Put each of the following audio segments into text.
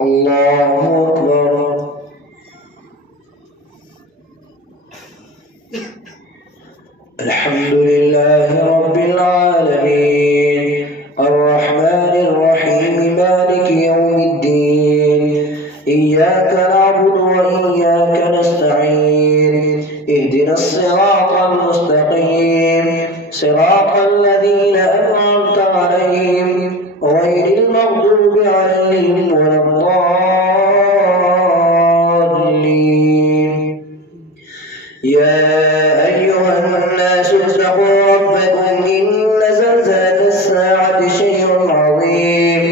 الله أكبر. الحمد لله رب العالمين الرحمن الرحيم مالك يوم الدين إياك نعبد وإياك نستعين اهدنا الصراط المستقيم صراط الذين أنعمت عليهم غير المغضوب عليهم ولا الضالين. يا أيها الناس اتقوا ربكم إن زلزلة الساعة شيء عظيم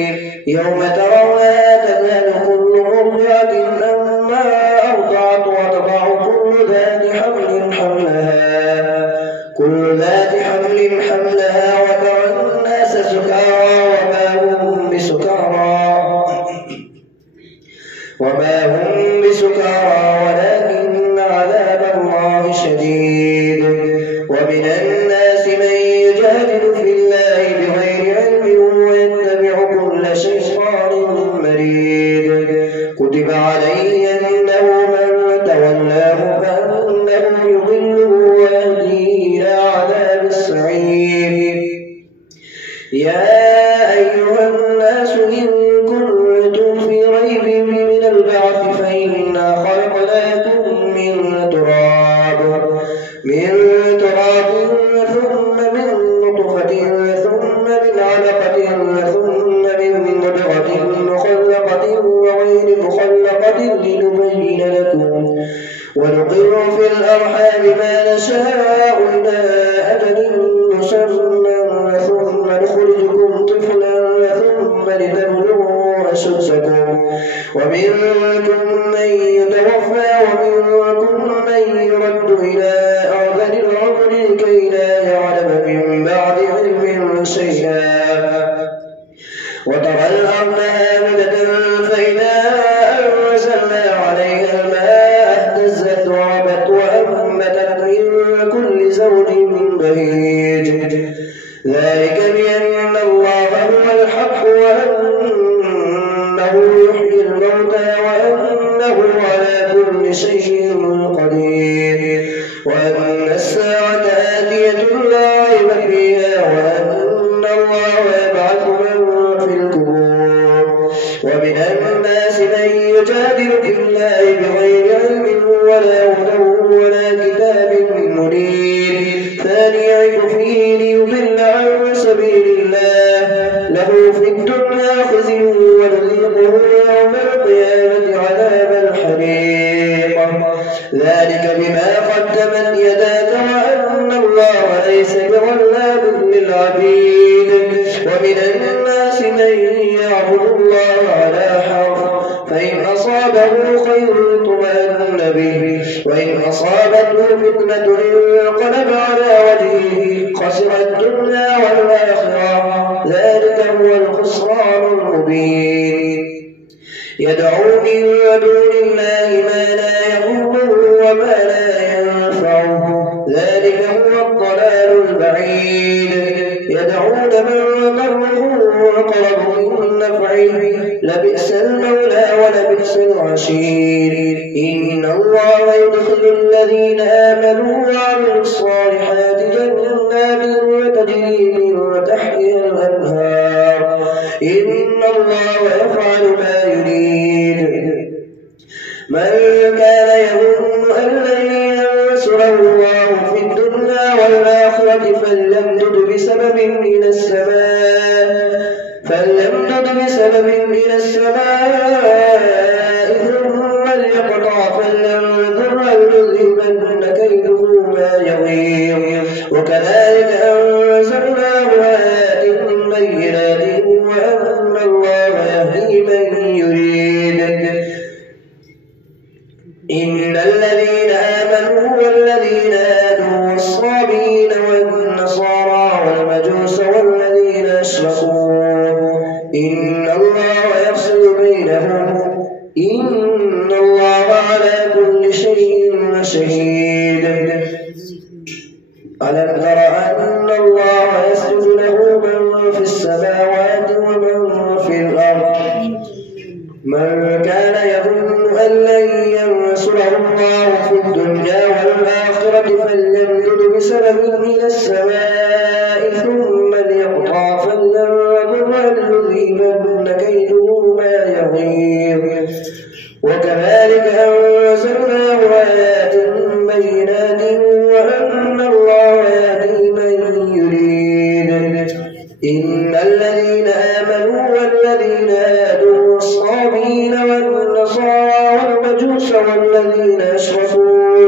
يوم ترونها تذهل كل مرضعة عما أرضعت وتضع كل ذات حمل حملها وترى الناس سكارى وما هم بسكارى ولكن عذاب الله شديد. ومن الناس من يجادل في الله بغير علم ويتبع كل شيطان مريد. كتب عليه أنه من تولاه فأنه يضله ويهديه إلى عذاب السعير. يا أيها الناس إن كنتم في ريب من البعث فإنا خلقناكم من تراب ثم من نطفة ثم من علقة ثم من مضغة مخلقة وغير مخلقة لنبين لكم ونقر في الأرحام ما نشاء إلى أجل مسمى ثم نخرجكم طفلا ثم لتبلغوا أشدكم ومنكم من يتوفى ومنكم من يرد إلى أرذل العمر لكي لا يعلم من بعد علم شيئا. وترى الأرض هامدة فإذا أنزلنا عليها الماء اهتزت وربت وأنبتت من كل زوج بهيج. ذلك بأن الله هو الحق وأنه يحيي الموتى وأنه على كل شيء قدير وأن الساعة آتية لا ريب فيها وأن الله يبعث من في القبور. ومن الناس من يجادل في الله بغير علم ولا هدى ولا كتاب منير ثاني يعرج فيه ليضل عن سبيل الله له في الدنيا خزي ونذيقه يوم القيامة عذاب الحريق. ذلك بما قدمت يداك وأن الله ليس بظلام للعبيد. ومن الناس من يعبد الله على حرف فإن أصابه خير اطمأن به وإن أصابته فتنة انقلب على وجهه خسر الدنيا والآخرة ذلك هو الخسران المبين. يدعو من دون الله ما لا يضره وما لا ينفعه ذلك هو الضلال البعيد. يدعون من ضره أقرب من نفعه لبئس المولى ولبئس العشير. إن الله يدخل الذين آمنوا وعملوا الصالحات جنات تجري من تحتها الأنهار إن الله يفعل ما يريد. من كان يظن أن لن ينصره الله في الدنيا والآخرة فليمدد بسبب من السماء ثم ليقطع فلينظر هل يذهبن كيده ما يغيظ. وكذلك أنزلناه آيات بينات وأن الله يهدي من يريد. إن الذين آمنوا والذين هادوا والصابئين والنصارى والمجوس والذين أشركوا إن الله يفصل بينهم إن الله على كل شيء شهيد. ألم تر أن الله يسجد له من في السماوات ومن وليذهبن كيده ما يغيظ وكذلك أنزلناه آيات بينات وأن الله يهدي من يريد إن الذين آمنوا والذين هادوا والصابين والنصارى والمجوس والذين أشركوا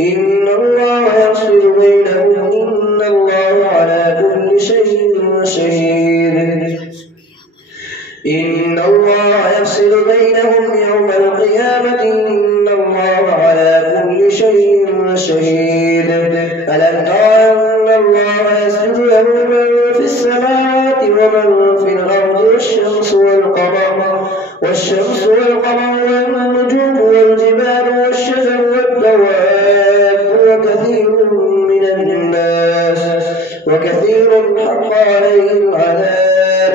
إن الله يفصل بينهم إن الله على كل شيء شهيد إن الله يفصل بينهم يوم القيامة إن الله على كل شيء شهيد ألم تر أن الله يسجد له من في السماوات ومن في الأرض والشمس والقمر والنجوم والجبال والشجر والدواب وكثير حق عليه العذاب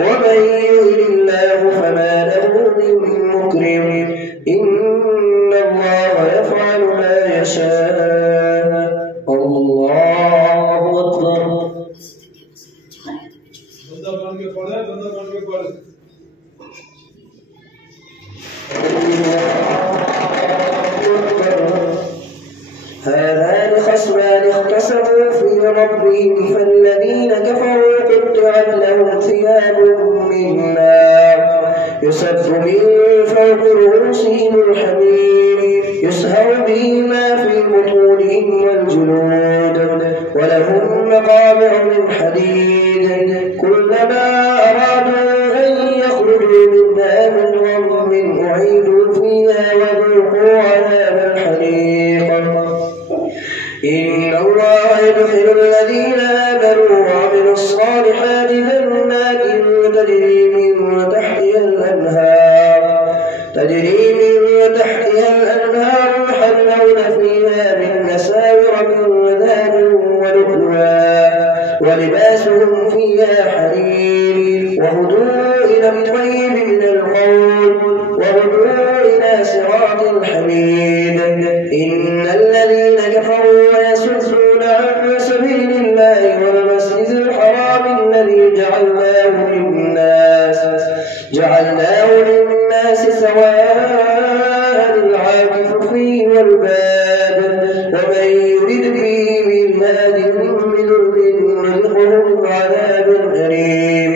ومن يهن الله فما له من مكرم إن الله يفعل ما يشاء الله أكبر هذان خصمان اختصموا في ربهم فالذين كفروا قطعت لهم ثياب من نار يصب من فوق رؤوسهم الحميم يسهر به ما في بطونهم والجلود ولهم مقامع من حديد كلما أرادوا أن يخرجوا منها من غم أعيدوا فيها وذوقوا عذاب الحريق إن الله يدخل الذين آمنوا وعملوا الصالحات جنات تجري من تحتها الأنهار يحلون فيها من أساور من ذهب ولؤلؤا ولباسهم فيها حرير وهدوا إلى الطيب من القول وهدوا إلى صراط الحميد إن الذين كفروا ويصدون عن سبيل الله والمسجد الحرام الذي جعلناه للناس سواء العاكف فيه والباد ومن يرد به بإلحاد بظلم نذقه عذاب أليم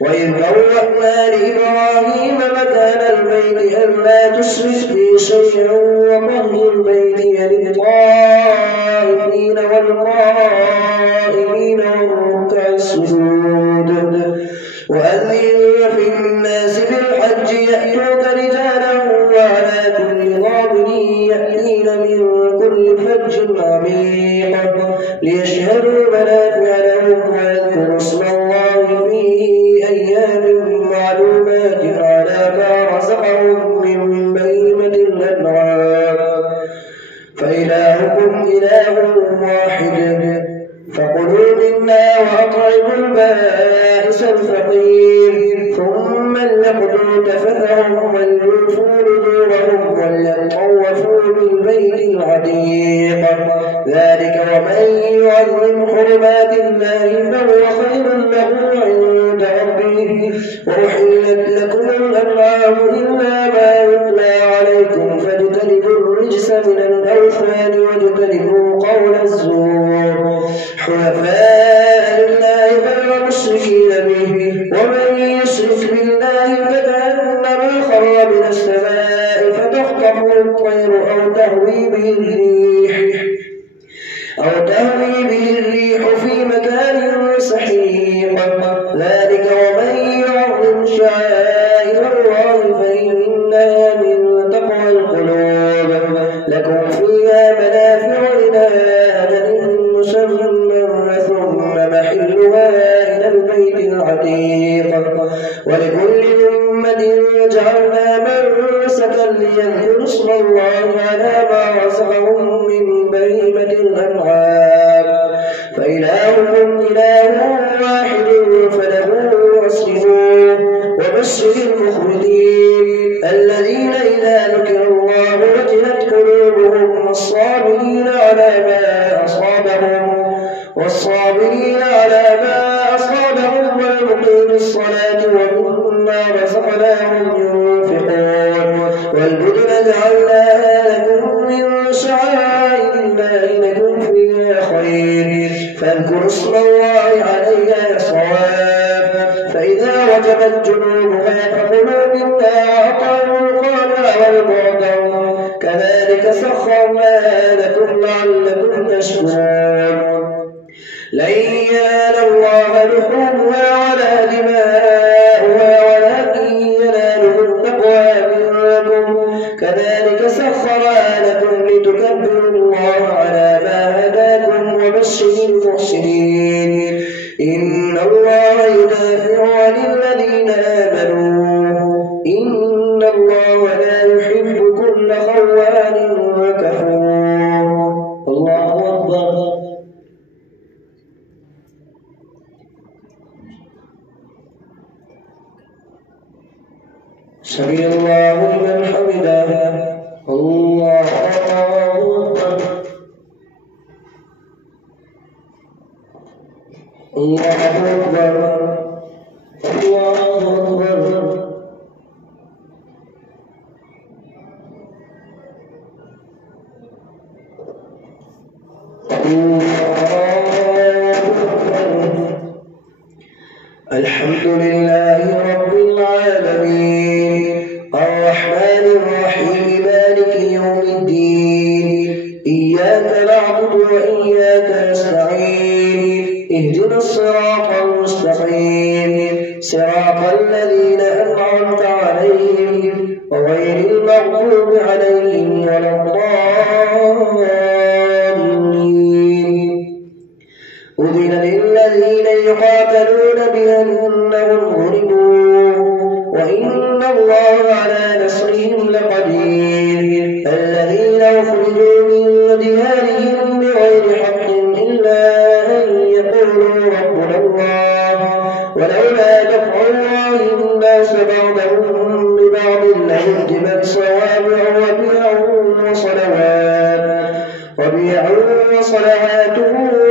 وإذ بوأنا لإبراهيم مكان البيت ألا تشرك بي شيئا وطهر بيتي للطائفين والقائمين والركع السجود وأذن في الناس بالحج يأتوك رجالا وعلى كل ضامر يأتين من كل فج عميق ليشهدوا منافع لهم ويذكروا اسم الله في أيام معلومات على ما رزقهم من بهيمة الأنعام فإلهكم إله واحد فكلوا منا وأطعموا البائس الفقير ثم ليقضوا تفثهم وليوفوا نذورهم وليطوفوا بالبيت العتيق ذلك ومن يعظم حرمات الله فهو خير له عند ربه وأحلت لكم الأنعام إلا ما يتلى عليكم فاجتنبوا الرجس من الأوثان واجتنبوا قول الزور حنفاء لله غير مشركين به ومن يشرك بالله فكأنما خر من السماء فتخطفه الطير أو تهوي به الريح في مكان سحيق ذلك ومن يعظم شعائر الله فإنها من تقوى القلوب لكم فيها منافع إلى أجل مسمى ثم محلها إلى البيت العتيق ولكل أمة جعلنا منسكا ليذكروا اسم الله على ما رزقهم من بهيمة الأنعام فإلهكم إله واحد فله أسلموا وبشر المخبتين الذين إذا ذكر الله وجلت قلوبهم والصابرين على ما أصابهم والمحسنين مقيمي الصلاة ومما رزقناهم ينفقون والبدن جعلناها لكم من شعائر الله لكم فيها خير فاذكروا اسم الله عليها صواف فإذا وجبت جنوبها فكلوا منها وأطعموا القانع والمعطر كذلك سخرناها لكم لعلكم تشكرون لن ينال الله لحومها ولا دماؤها ولكن يناله التقوى منكم كذلك سخرها لكم لتكبروا الله على ما هداكم وبشر المحسنين إن الله يدافع عن الذين آمنوا إن الله لا يحب كل خوان كفور الله أكبر سمع الله لمن حمده الله أكبر الله أكبر الله أكبر الحمد لله رب العالمين الرحمن الرحيم مالك يوم الدين إياك نعبد وإياك نستعين اهدنا الصراط المستقيم صراط الذين أنعمت عليهم غير المغضوب عليهم ولا الضالين أذن للذين يقاتلون بأنهم ظلموا وإن الله على نصرهم لقدير الذين أخرجوا من ديارهم بغير حق إلا أن يقولوا ربنا الله ولولا دفع الله الناس بعضهم ببعض لهدمت صوامع وبيع وصلوات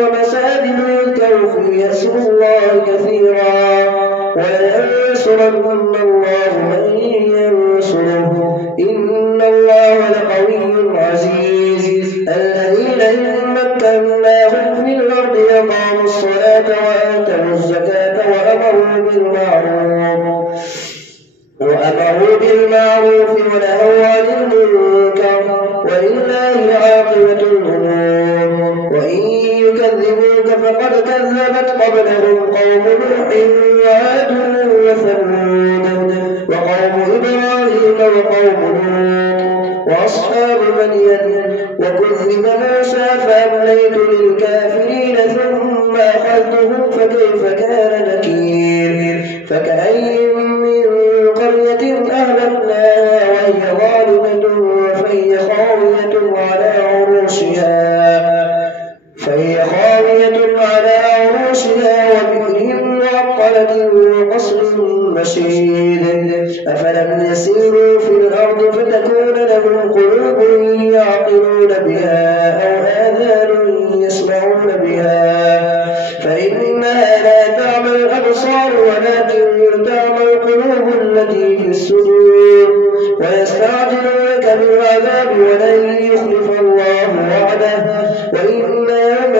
ومساجد يذكر فيها اسم الله كثيرا ولينصرن الله من ينصره إن الله لقوي عزيز الذين إن مكناهم في الأرض أقاموا الصلاة وآتوا الزكاة وأمروا بالمعروف ونهوا عن المنكر ولله عاقبة الأمور وإن يكذبوك فقد كذبت قبلهم قوم نوح وعاد وثمود وقوم إبراهيم وقوم لوط وأصحاب مدين وكذب موسى فأمليت للكافرين ثم أخذتهم فكيف كان نكير فكأين من قرية أهلكناها وهي ظالمة فهي خاوية على عروشها وبئر معطلة وقصر مشيد أفلم يسيروا في الأرض فتكون لهم قلوب يعقلون بها أو آذان يسمعون بها فإنها لا تعمى الأبصار ولكن تعمى القلوب التي في الصدور ويستعجلونك بالعذاب ولن يخلف الله وعده وإن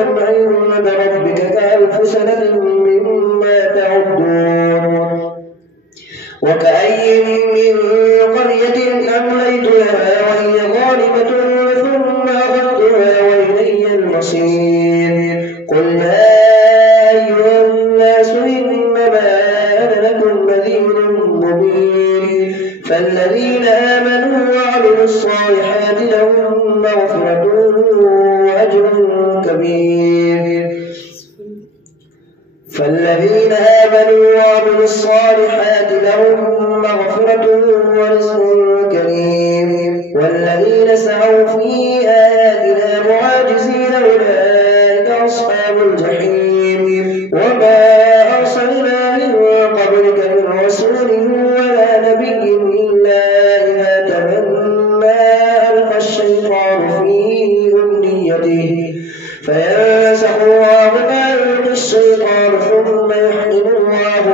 يوما عند ربك كألف سنة مما تعدون وكأي من قرية أمليت لها وهي ظالمة ثم أخذتها وإلي المصير قل يا أيها الناس إنما أنا لكم نذير مبين فالذين آمنوا وعملوا الصالحات لهم مغفرة وأجر كبير فالذين آمنوا وعملوا الصالحات لهم مغفرة ورزق كريم والذين سعوا في آياتنا معاجزين أولئك أصحاب الجحيم وما أرسلنا من قبلك من رسول ولا نبي إلا إذا تمنى ألقى الشيطان في أمنيته فينسخ الله ما يلقي الشيطان ثم يحكم الله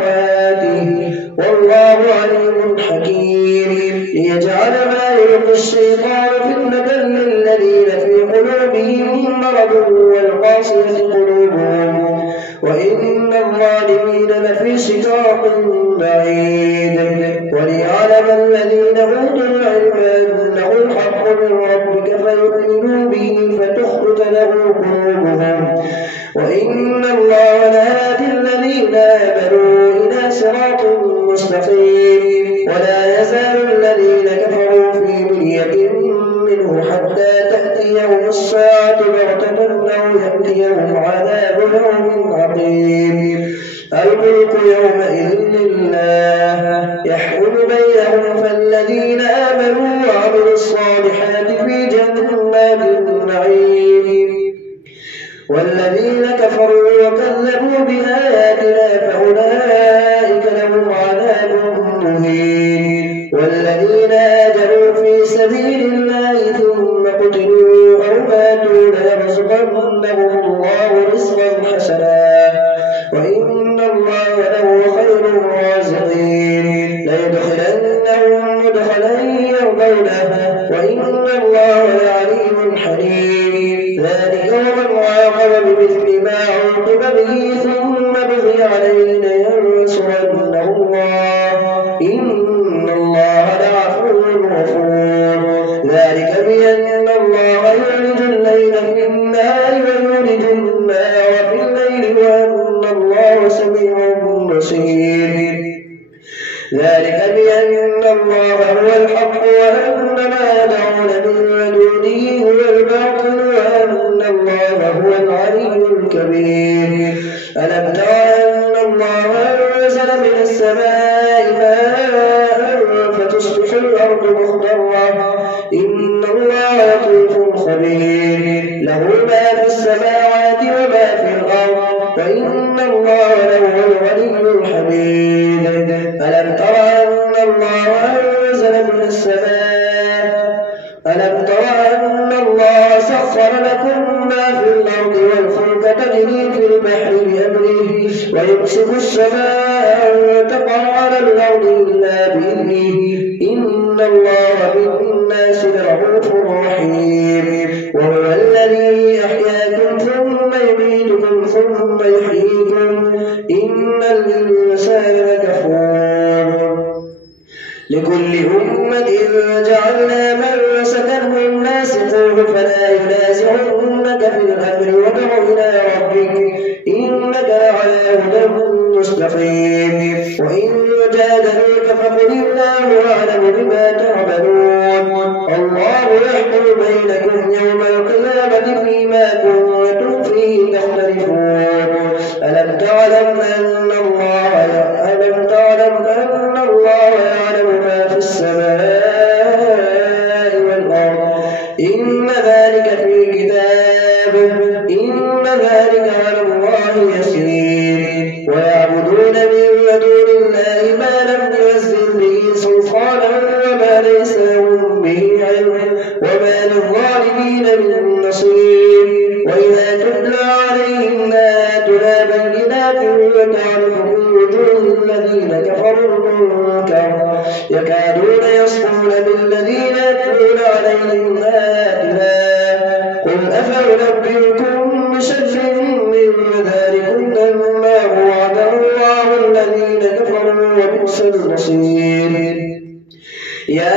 والله عليم حكيم ليجعل ما يلقي الشيطان فتنة للذين في قلوبهم مرض والقاسية قلوبهم وإن الظالمين لفي شقاق بعيد وليعلم الذين أوتوا العلم أنه الحق من ربك فيؤمنوا به فتخبت له قلوبهم وإن الله لهادي الذين آمنوا إلى صراط مستقيم ولا يزال الذين كفروا في مرية منه حتى تأتيهم الساعة بغتة أو يأتيهم عذاب يوم عقيم الملك يومئذ لله يحكم بينهم فالذين آمنوا وعملوا الصالحات في جنات النعيم والذين كفروا وكذبوا بآياتنا فأولئك لهم عذاب مهين والذين هاجروا في سبيل الله ثم قتلوا أو ماتوا ليرزقنهم الله رزقا حسنا وإن الله له خير الرازقين ليدخلنهم مدخلا يرضونه وإن الله لعليم حليم ذلك ومن عاقب بمثل ما عوقب به ثم بغي عليه لينصرنه الله إن الله لعفو غفور ذلك بأن الله يولج الليل في النهار ويولج النهار في الليل وأن الله سميع بصير ذلك بأن الله هو الحق وأن ما يدعون من دونه هو الباطل وأن الله هو العلي الكبير ألم تر أن الله أنزل من السماء ماء فتصبح الأرض مخضرة إن الله لطيف خبير له ما في السماوات وما في الأرض وإن الله له الغني الحميد ألم تر أن الله أنزل من السماء ألم تر أن الله سخر لكم ما في الأرض والفلك تجري في البحر بأمره ويمسك السماء أن تقع على الأرض إلا بإذنه إن الله بالناس لرؤوف رحيم وهو الذي أحياكم ثم يميتكم ثم يحييكم إن الإنسان لكفور لكل أمة جعلنا منسكا هم ناسكوه فلا ينازعنك في الأمر وادع إلى ربك إنك لعلى هدى مستقيم وإن جادلوك فقل الله أعلم بما تعملون الله يحكم بينكم يوم القيامة فيما كنتم فيه تختلفون ألم تعلم أن الله يعلم ما في السماء والأرض إن ذلك في كتاب إن ذلك على الله يسير ويعبدون من دون الله ما لم ينزل به سلطانا وما ليس لهم به علم وما للظالمين من نصير وإذا تتلى عليهم آياتنا بينات وتعرف في وجوه الذين كفروا المنكر يكادون يسطون بالذين يتلون عليهم آياتنا قل أفأنبئكم بشر من ذلكم النار وعد الله الذين كفروا وبئس المصير يا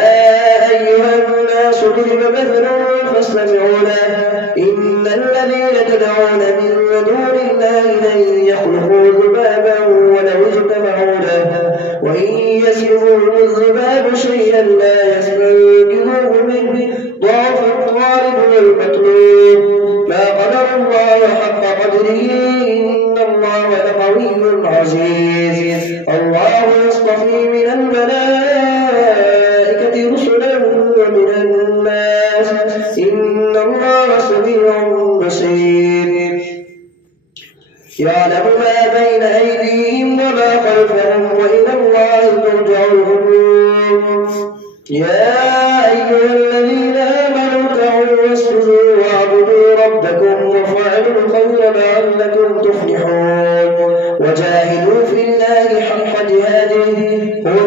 أيها الناس ضرب مثل فاستمعوا له إن الذين تدعون من دون الله لن يخلقوا ذبابا ولو اجتمعوا له وإن يسلبهم الذباب شيئا لا يستنقذوه منه ضعف الطالب والمطلوب ما قدر الله حق قدره إن الله لقوي عزيز الله يصطفي من الملائكة رسلا ومن الناس إن الله سميع بصير يعلم ما بين أيديهم وما خلفهم وإلى الله ترجع الأمور يا أيها الذين آمنوا اركعوا واسجدوا واعبدوا ربكم وافعلوا الخير لعلكم تفلحون وجاهدوا في الله حق جهاده هو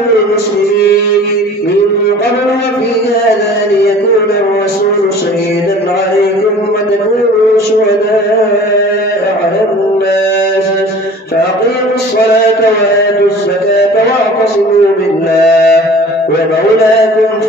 جعلناكم المسلمين من قبل وفي هذا ليكون الرسول شهيدا عليكم وتكونوا شهداء على الناس فأقيموا الصلاة وآتوا الزكاة واعتصموا بالله ومولاكم